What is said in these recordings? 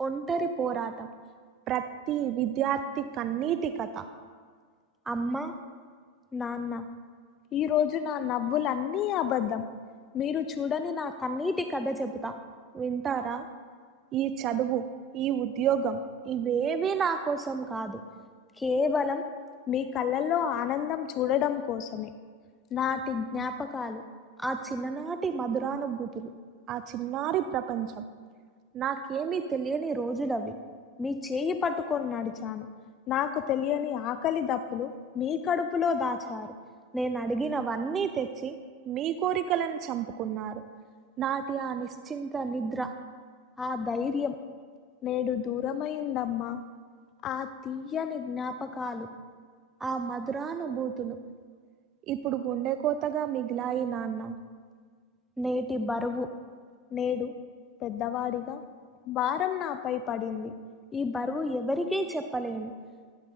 ఒంటరి పోరాటం, ప్రతి విద్యార్థి కన్నీటి కథ. అమ్మ, నాన్న, ఈరోజు నా నవ్వులన్నీ అబద్ధం. మీరు చూడని నా కన్నీటి కథ చెబుతా, వింటారా? ఈ చదువు, ఈ ఉద్యోగం ఇవేవీ నా కోసం కాదు, కేవలం మీ కళ్ళల్లో ఆనందం చూడడం కోసమే. నాటి జ్ఞాపకాలు, ఆ చిన్ననాటి మధురానుభూతులు, ఆ చిన్నారి ప్రపంచం. నాకేమీ తెలియని రోజులవి. మీ చేయి పట్టుకొని నడిచాను. నాకు తెలియని ఆకలి దప్పులు మీ కడుపులో దాచారు. నేను అడిగినవన్నీ తెచ్చి మీ కోరికలను చంపుకున్నారు. నాటి ఆ నిశ్చింత నిద్ర, ఆ ధైర్యం నేడు దూరమైందమ్మా. ఆ తీయని జ్ఞాపకాలు, ఆ మధురానుభూతులు ఇప్పుడు గుండెకోతగా మిగిలాయి నాన్న. నేటి బరువు నేడు పెద్దవాడిగా భారం నాపై పడింది. ఈ బరువు ఎవరికీ చెప్పలేను.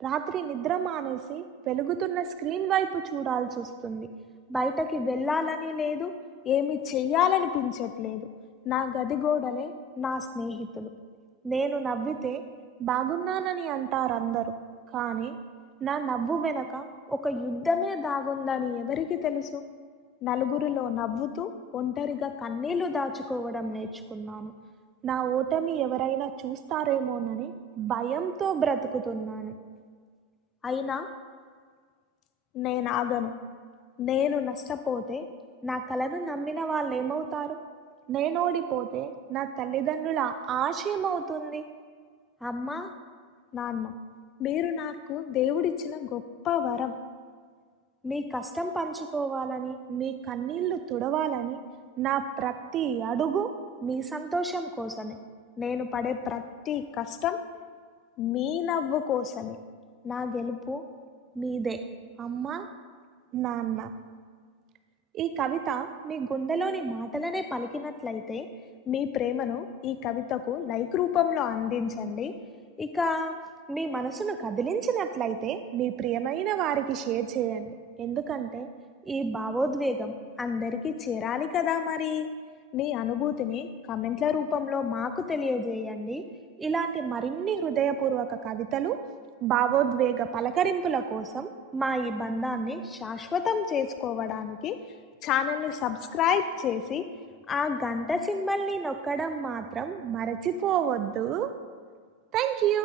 రాత్రి నిద్ర మానేసి వెలుగుతున్న స్క్రీన్ వైపు చూడాల్సి వస్తుంది. బయటకి వెళ్ళాలని లేదు, ఏమి చెయ్యాలనిపించట్లేదు. నా గది గోడలే నా స్నేహితులు. నేను నవ్వితే బాగున్నానని అంటారందరూ, కానీ నా నవ్వు వెనక ఒక యుద్ధమే దాగుందని ఎవరికి తెలుసు? నలుగురిలో నవ్వుతూ ఒంటరిగా కన్నీళ్లు దాచుకోవడం నేర్చుకున్నాను. నా ఓటమి ఎవరైనా చూస్తారేమోనని భయంతో బ్రతుకుతున్నాను. అయినా నేనాగను. నేను నష్టపోతే నా కలను నమ్మిన వాళ్ళు ఏమవుతారు? నేను ఓడిపోతే నా తల్లిదండ్రుల ఆశ ఏమవుతుంది? అమ్మా, నాన్న, మీరు నాకు దేవుడిచ్చిన గొప్ప వరం. మీ కష్టం పంచుకోవాలని, మీ కన్నీళ్లు తుడవాలని నా ప్రతి అడుగు మీ సంతోషం కోసమే. నేను పడే ప్రతి కష్టం మీ నవ్వు కోసమే. నా గెలుపు మీదే అమ్మా, నాన్న. ఈ కవిత మీ గుండెలోని మాటలనే పలికినట్లయితే మీ ప్రేమను ఈ కవితకు లైక్ రూపంలో అందించండి. ఇక మీ మనసును కదిలించినట్లయితే మీ ప్రియమైన వారికి షేర్ చేయండి. ఎందుకంటే ఈ భావోద్వేగం అందరికీ చేరాలి కదా. మరి మీ అనుభూతిని కమెంట్ల రూపంలో మాకు తెలియజేయండి. ఇలాంటి మరిన్ని హృదయపూర్వక కవితలు, భావోద్వేగ పలకరింపుల కోసం మా ఈ బంధాన్ని శాశ్వతం చేసుకోవడానికి ఛానల్ని సబ్స్క్రైబ్ చేసి ఆ గంట సింబల్ని నొక్కడం మాత్రం మరచిపోవద్దు. Thank you.